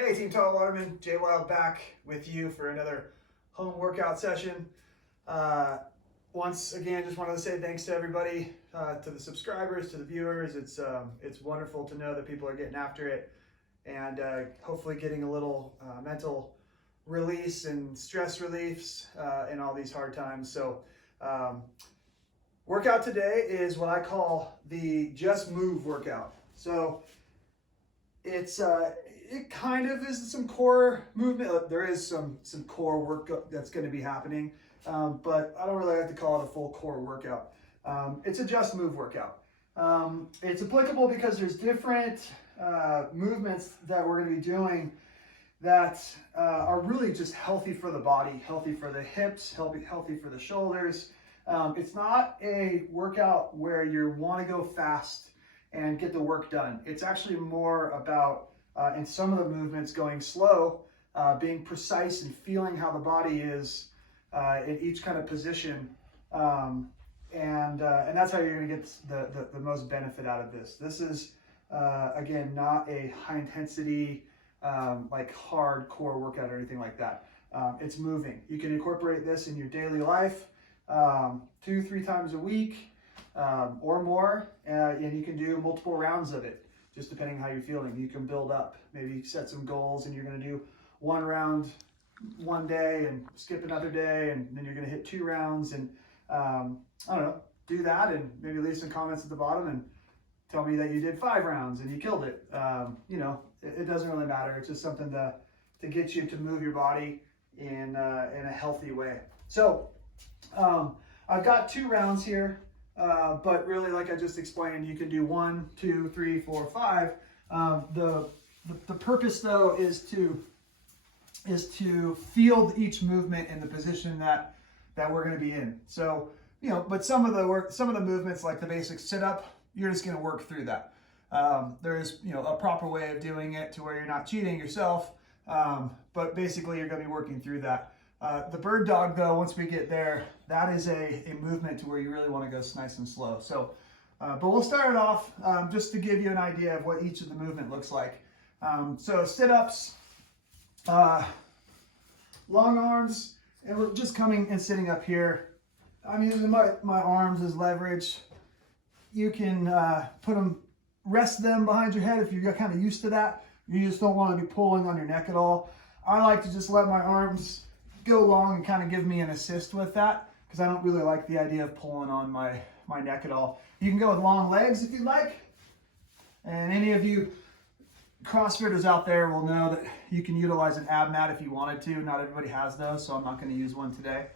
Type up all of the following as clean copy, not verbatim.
Hey Team Tall Waterman, Jay Wild back with you for another home workout session. Once again, just wanted to say thanks to everybody, to the subscribers, to the viewers. It's wonderful to know that people are getting after it and hopefully getting a little mental release and stress reliefs in all these hard times. So workout today is what I call the Just Move workout. So it kind of is some core movement. There is some core work that's going to be happening, but I don't really like to call it a full core workout. It's a Just Move workout. It's applicable because there's different movements that we're going to be doing that are really just healthy for the body, healthy for the hips, healthy for the shoulders. It's not a workout where you want to go fast and get the work done. It's actually more about, in some of the movements, going slow, being precise and feeling how the body is in each kind of position. And that's how you're going to get the most benefit out of this. This is, again, not a high intensity, like hardcore workout or anything like that. It's moving. You can incorporate this in your daily life 2-3 times a week. Or more, and you can do multiple rounds of it, just depending how you're feeling. You can build up, maybe set some goals, and you're going to do 1 round one day and skip another day, and then you're going to hit 2 rounds, and I don't know, do that, and maybe leave some comments at the bottom and tell me that you did 5 rounds and you killed it. You know, it doesn't really matter. It's just something to get you to move your body in a healthy way. So I've got 2 rounds here. But really, like I just explained, you can do 1, 2, 3, 4, 5. The purpose, though, is to field each movement in the position that we're going to be in. So, you know, but some of the movements, like the basic sit-up, you're just going to work through that. There is, you know, a proper way of doing it to where you're not cheating yourself. But basically, you're going to be working through that. The bird dog, though, once we get there, that is a movement to where you really want to go nice and slow. So, but we'll start it off just to give you an idea of what each of the movement looks like. So sit-ups, long arms, and we're just coming and sitting up here. I'm using my arms as leverage. You can rest them behind your head if you're kind of used to that. You just don't want to be pulling on your neck at all. I like to just let my arms go long and kind of give me an assist with that, because I don't really like the idea of pulling on my neck at all. You can go with long legs if you'd like, and any of you CrossFitters out there will know that you can utilize an ab mat if you wanted to. Not everybody has those, so I'm not going to use one today.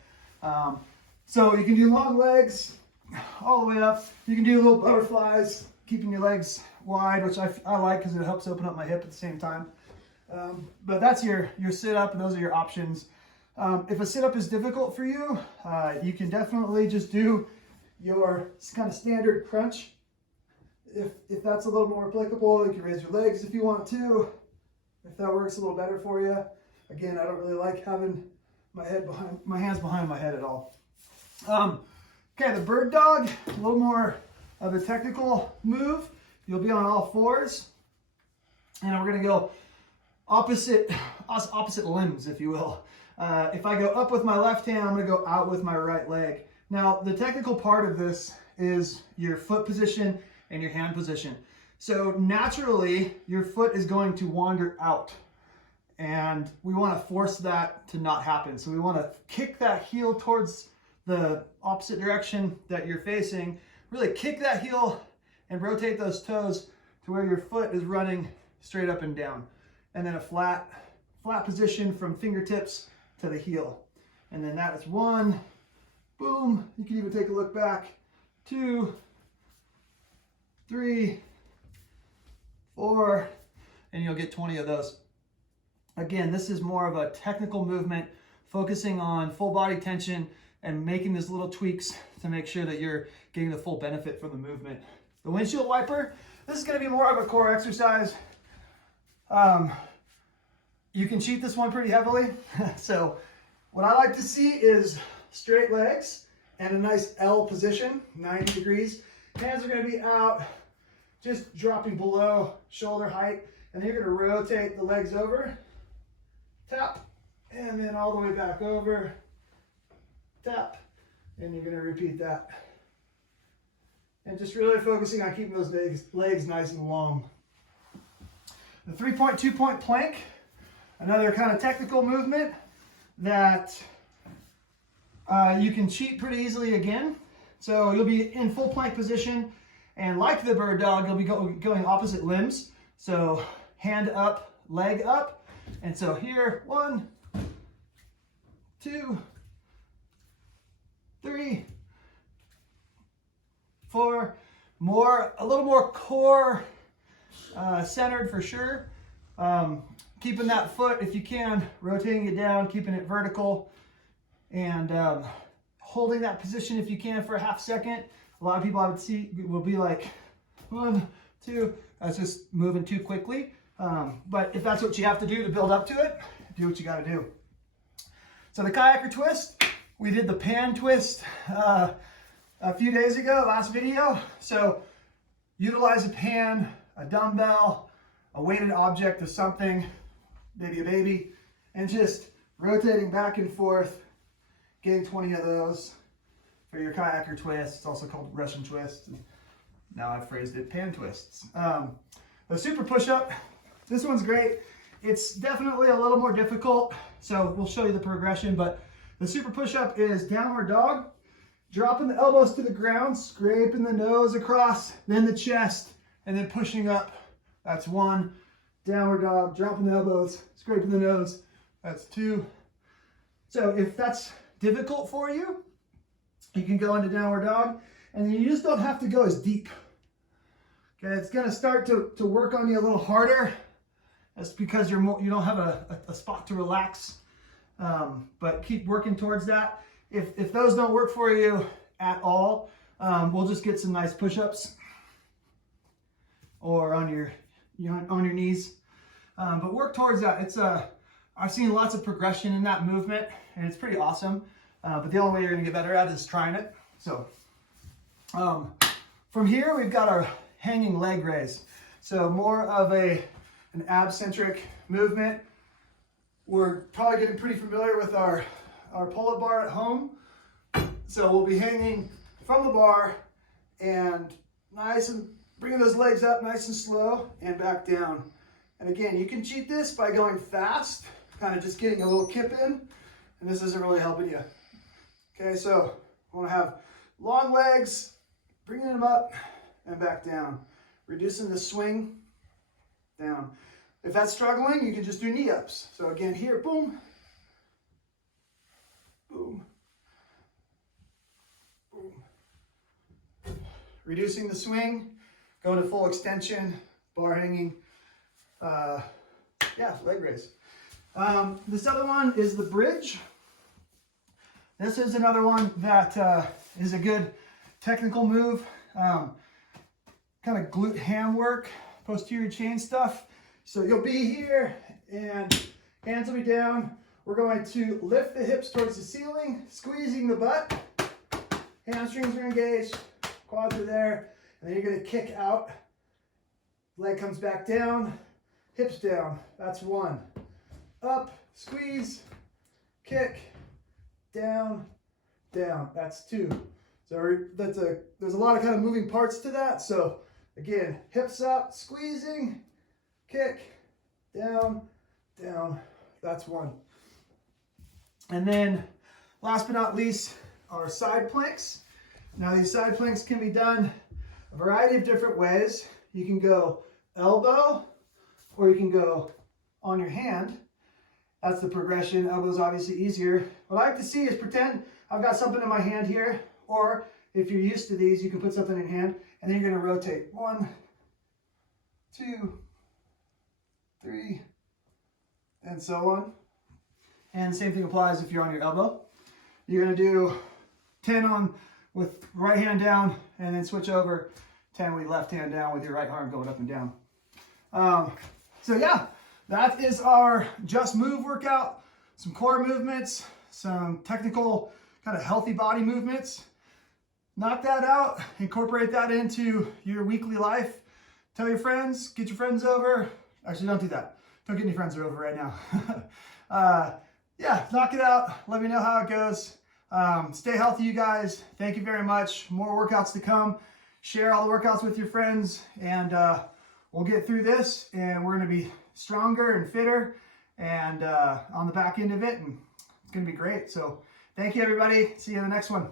So you can do long legs all the way up. You can do little butterflies, keeping your legs wide, which I like because it helps open up my hip at the same time. But that's your sit-up, and those are your options. If a sit-up is difficult for you, you can definitely just do your kind of standard crunch. If that's a little more applicable, you can raise your legs if you want to, if that works a little better for you. Again, I don't really like having my hands behind my head at all. Okay, the bird dog, a little more of a technical move. You'll be on all fours, and we're going to go opposite limbs, if you will. If I go up with my left hand, I'm going to go out with my right leg. Now, the technical part of this is your foot position and your hand position. So naturally, your foot is going to wander out, and we want to force that to not happen. So we want to kick that heel towards the opposite direction that you're facing. Really kick that heel and rotate those toes to where your foot is running straight up and down. And then a flat position from fingertips to the heel. And then that is 1, boom. You can even take a look back. 2, 3, 4, and you'll get 20 of those. Again, this is more of a technical movement, focusing on full body tension and making these little tweaks to make sure that you're getting the full benefit from the movement. The windshield wiper, this is going to be more of a core exercise. You can cheat this one pretty heavily. So what I like to see is straight legs and a nice L position, 90 degrees. Hands are going to be out, just dropping below shoulder height. And then you're going to rotate the legs over, tap, and then all the way back over, tap, and you're going to repeat that. And just really focusing on keeping those legs nice and long. The 3-point, 2-point plank, another kind of technical movement that you can cheat pretty easily again. So you'll be in full plank position, and like the bird dog, you'll be going opposite limbs. So hand up, leg up. And so here, 1, 2, 3, 4, a little more core centered for sure. Keeping that foot, if you can, rotating it down, keeping it vertical, and holding that position if you can for a half second. A lot of people I would see will be like 1, 2, that's just moving too quickly. But if that's what you have to do to build up to it, do what you got to do. So the kayaker twist, we did the pan twist a few days ago, last video. So utilize a pan, a dumbbell, a weighted object of something, maybe a baby, and just rotating back and forth, getting 20 of those for your kayaker twist. It's also called Russian twist. Now I've phrased it pan twists. The super push-up, this one's great. It's definitely a little more difficult, so we'll show you the progression, but the super push-up is downward dog, dropping the elbows to the ground, scraping the nose across, then the chest, and then pushing up. That's 1. Downward dog, dropping the elbows, scraping the nose. That's 2. So if that's difficult for you, you can go into downward dog, and then you just don't have to go as deep. Okay, it's gonna start to work on you a little harder. That's because you don't have a spot to relax. But keep working towards that. If those don't work for you at all, we'll just get some nice push-ups or on your knees. But work towards that. It's I've seen lots of progression in that movement, and it's pretty awesome. But the only way you're gonna get better at it is trying it. So from here, we've got our hanging leg raise. So more of an ab-centric movement. We're probably getting pretty familiar with our pull-up bar at home. So we'll be hanging from the bar and nice and bringing those legs up nice and slow and back down. And again, you can cheat this by going fast, kind of just getting a little kip in, and this isn't really helping you. Okay, so I want to have long legs, bringing them up and back down, reducing the swing down. If that's struggling, you can just do knee ups. So again, here, boom, boom, boom. Reducing the swing, go to full extension, bar hanging, leg raise. This other one is the bridge. This is another one that is a good technical move. Kind of glute ham work, posterior chain stuff. So you'll be here and hands will be down. We're going to lift the hips towards the ceiling, squeezing the butt. Hamstrings are engaged, quads are there, and then you're going to kick out. Leg comes back down, hips down. That's 1. Up, squeeze, kick, down, down. That's 2. So there's a lot of kind of moving parts to that. So again, hips up, squeezing, kick, down, down. That's 1. And then last but not least, our side planks. Now these side planks can be done a variety of different ways. You can go elbow, or you can go on your hand. That's the progression. Elbow's obviously easier. What I like to see is pretend I've got something in my hand here, or if you're used to these, you can put something in hand, and then you're going to rotate. 1, 2, 3, and so on. And the same thing applies if you're on your elbow. You're going to do 10 on with right hand down, and then switch over 10 with left hand down with your right arm going up and down. So yeah, that is our Just Move workout. Some core movements, some technical kind of healthy body movements. Knock that out, incorporate that into your weekly life. Tell your friends, get your friends over, Actually, don't do that. Don't get any friends over right now. Yeah, knock it out. Let me know how it goes. Stay healthy, you guys. Thank you very much. More workouts to come. Share all the workouts with your friends, and we'll get through this, and we're going to be stronger and fitter and on the back end of it, and it's going to be great. So thank you, everybody. See you in the next one.